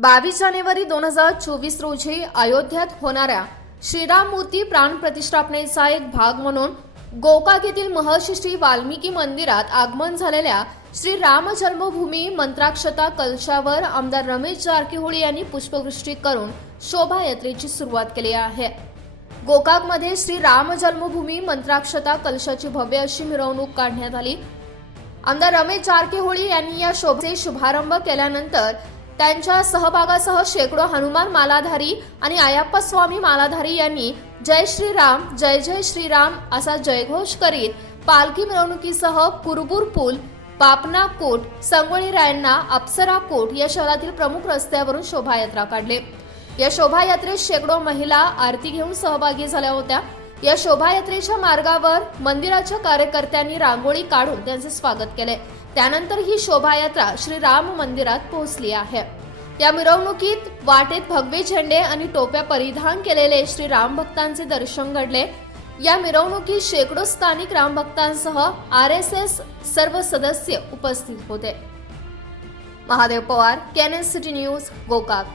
22 जानेवारी 2024 रोजी अयोध्येत होणाऱ्या श्रीराम मूर्ती प्राण प्रतिष्ठापनेचा एक भाग म्हणून गोकाक येथील महर्षी श्री वाल्मिकी मंदिरात आगमन झालेल्या श्री राम जन्मभूमी मंत्राक्षता कलशावर आमदार रमेश जारकीहोळी यांनी पुष्पवृष्टी करून शोभायात्रेची सुरुवात केली आहे। गोकाकमध्ये श्री राम जन्मभूमी मंत्राक्षता कलशाची भव्य अशी मिरवणूक काढण्यात आली। आमदार रमेश जारकीहोळी यांनी या शोभेचा शुभारंभ केल्यानंतर त्यांच्या सहभागासह शेकडो हनुमान मालाधारी आणि अय्यप्पा स्वामी मालाधारी यांनी जय श्रीराम असा जयघोष करीत पालखी मिरवणुकीसह कुरबूर पूल, पापना कोट, संगोळी रायण्णा, अप्सरा कोट या शहरातील प्रमुख रस्त्यावरून शोभायात्रा काढली। या शोभायात्रेत शेकडो महिला आरती घेऊन सहभागी झाल्या होत्या। या शोभायात्रेच्या मार्गावर मंदिराच्या कार्यकर्त्यांनी रांगोळी काढून त्यांचे स्वागत केले। त्यानंतर ही शोभायात्रा श्री राम मंदिरात पोहोचली आहे। या मिरवणुकीत वाटेत भगवे झेंडे आणि टोप्या परिधान केलेले श्री राम भक्तांचे दर्शन घडले। या मिरवणुकीत शेकडो स्थानिक राम भक्तांसह RSS सर्व सदस्य उपस्थित होते। Mahadev Pawar, KNN city news, Gokak.